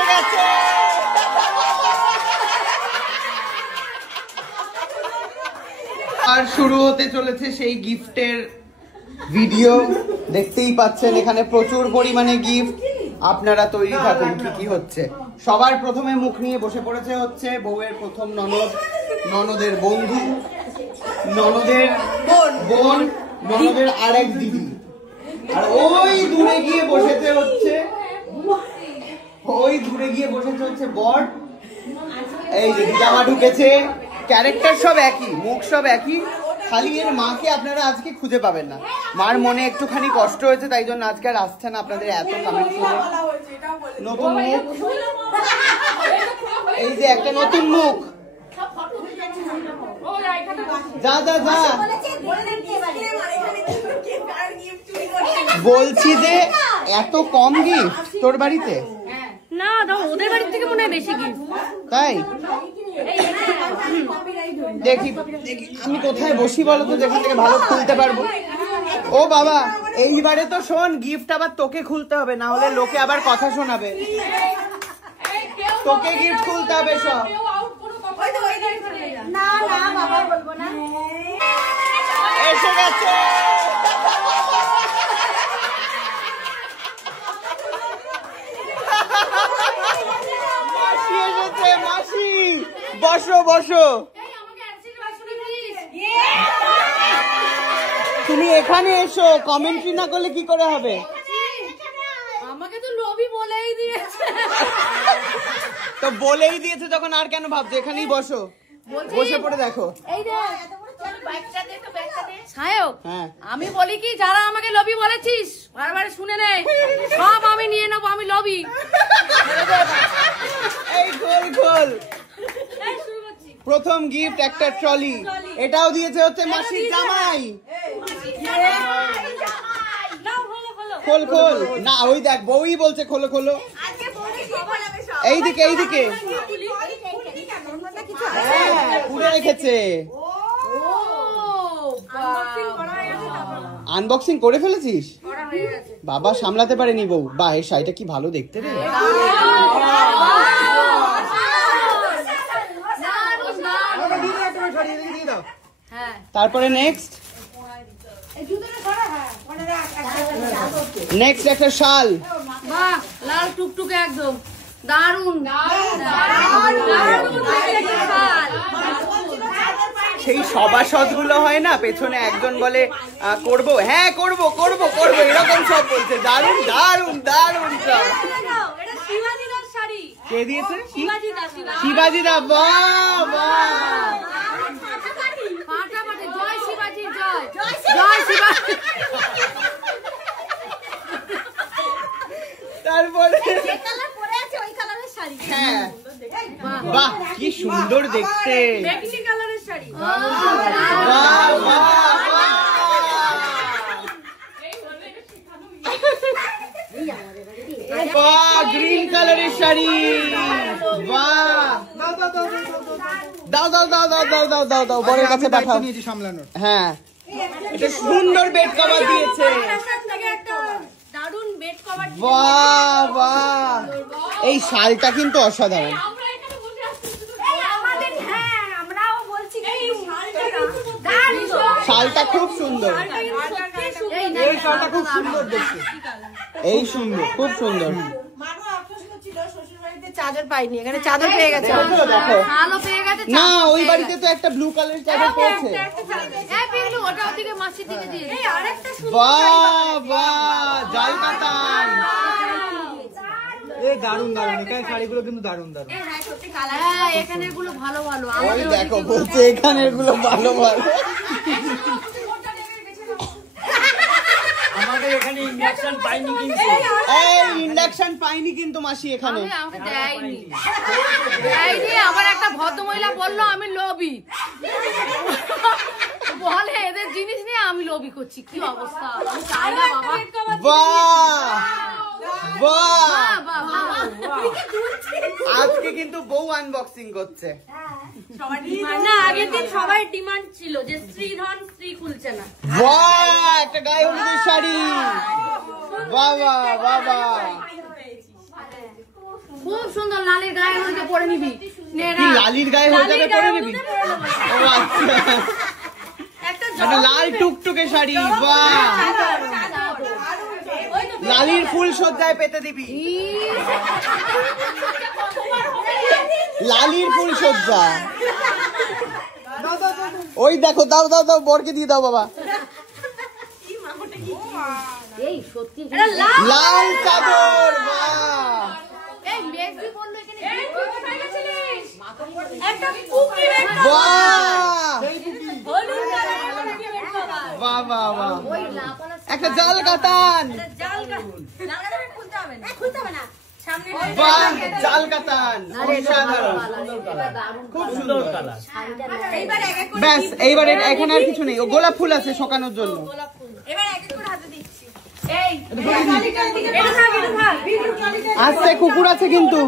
এসে গেছে। আর শুরু হতে চলেছে সেই গিফটের ভিডিও। দেখতেই পাচ্ছেন এখানে প্রচুর পরিমাণে গিফট। আপনারা তৈরি থাকুন কি কি হচ্ছে। সবার প্রথমে মুখ নিয়ে বসে পড়েছে হচ্ছে বউয়ের প্রথম ননদ, ননদের বন্ধু, ননদের বোন, ননদের আরেক দিদি। আর ওই দূরে গিয়ে বসেছে হচ্ছে বর। এই যে জামা ঢুকেছে, ক্যারেক্টার সব একই, মুখ সব একই, খালি এর মাকে আপনারা আজকে খুঁজে পাবেন না। মার মনে একটুখানি কষ্ট হয়েছে, তাই জন্য আজকে আর আসছে না আপনাদের এত কমেন্ট শুনে। নতুন মুখ, এই যে একটা নতুন মুখ। যা যা যা, বলছি যে এত কম গিফট তোর বাড়িতে? না দাও, ওদের বাড়ি থেকে মনে হয় বেশি গিফট। তাই দেখি দেখি আমি কোথায় বসি বলো তো, যেখান থেকে ভালো খুলতে পারবো। ও বাবা, এইবারে তো শোন, গিফট আবার তোকে খুলতে হবে, না হলে লোকে আবার কথা শোনাবে। তোকে গিফট খুলতে হবে সব। না না বাবা বলবো না। এসে গেছে। মাসি এসেছে, মাসি বসো বসো। তুমি এখানে এসো, কমেন্ট্রি না করলে কি করে হবে? আমাকে তো লোভি বলেই দিয়েছে। তো বলেই দিয়েছে যখন আর কেন ভাবছো? এখানেই বসো, বসে পড়ে দেখো। আমি বলি কি, যারা আমাকে লোভি বলেছিস বারবার শুনে নে, সব আমি নিয়ে নেবো, আমি লোভি। এই গোল গোল প্রথম গিফট একটা ট্রলি, এটাও দিয়েছে হচ্ছে মাসির জামাই। খোল খোল না, ওই দেখ বউই বলছে খোলো খোলো। এইদিকে এইদিকে পুড়ে রেখেছে। আনবক্সিং করে ফেলেছিস? বাবা সামলাতে পারেনি বউ। বাহ, এই শাড়িটা কি ভালো দেখতে রে। তারপরে নেক্সট একটা শাল। বাহ, লাল টুকটুকে একদম দারুন। সেই সভাসদ গুলো হয় না, পেছনে একজন বলে করবো, হ্যাঁ করবো করবো করবো, এরকম সব বলছে। দারুন দারুন দারুন সব। কে দিয়েছে? শিবাজি দা। বাহ বাহ, জয় শিবাজি, জয় জয় শিবাজি। তারপরে হ্যাঁ, বাহ কি সুন্দর দেখতে। গ্রিন কালারের শাড়ি। বাহ, দাও দাও দাও দাও দাও দাও দাও দাও, বরের কাছে পাঠাও। হ্যাঁ, এটা সুন্দর বেড কভার দিয়েছে। বাহ বাহ, এই শালটা কিন্তু অসাধারণ। শালটা খুব সুন্দর, এই শালটা খুব সুন্দর দেখতে। এই সুন্দর, খুব সুন্দর। চাদর পাইনি, এখানে চাদর পেয়ে গেছে। দেখো না, ওই পেয়ে বাড়িতে তো একটা ব্লু কালারের চাদর পেয়েছে। ওটা ওদিকে মাসির দিকে দিয়েছে। বাহ বাহ, জাল কাতান। এই দারুন দারুন, এখানে শাড়িগুলো কিন্তু দারুন দারুন। হ্যাঁ, এখানের গুলো ভালো ভালো। ওই দেখো বলছে এখানের গুলো ভালো ভালো। আমাদের এখানে ইন্ডাকশন পাইনি কিন্তু। এই ইন্ডাকশন পাইনি কিন্তু মাসি এখানে। আমাকে দেয়নি। আমার একটা ভদ্রমহিলা বললো আমি লোভী। বলে এদের জিনিস নিয়ে আমি লোভী করছি, কি অবস্থা। বাহ বাহ, আজকে কিন্তু বউ আনবক্সিং করছে। না, আগের দিন সবাই ডিমান্ড ছিল যে স্ত্রী ধন, স্ত্রী খুলছে না। বাহ, একটা গায়ে হলুদের শাড়ি। বাবা বাবা, খুব সুন্দর লালির গায়ে হলুদে পরে নিবি নে কি না। লালির গায়ে হয়ে যাবে লালির পরে গায়ে নিবি? হলুদে পরে নেবো। ও আচ্ছা, একটা একটা লাল টুকটুকে শাড়ি, বাহ! লালির ফুল সজ্জায় পেতে দিবি, লালির ফুল সজ্জা। ওই দেখো, দাও দাও দাও, বরকে দিয়ে দাও বাবা। এই সত্যি লাল চাদর, বাহ! এই মেঘবি বললো এখানে এই তুই কোথায় গেছিলিস একটা কুকি বাহ! হলুদ কালারের বাবা বাহ বাহ বাহ, ওই লাপালা একটা জাল কাতান, জাল লাগাবে খুলতে হবে না সামনে বাহ! জাল কাতান, অসাধারণ, খুব সুন্দর কালার। এইবার এক এক করে ব্যাস। এইবার এখানে আর কিছু নেই, ও গোলাপ ফুল আছে শোকানোর জন্য। এবার এক এক করে হাতে দিচ্ছি এই এটা থাক আসছে, কুকুর আছে কিন্তু।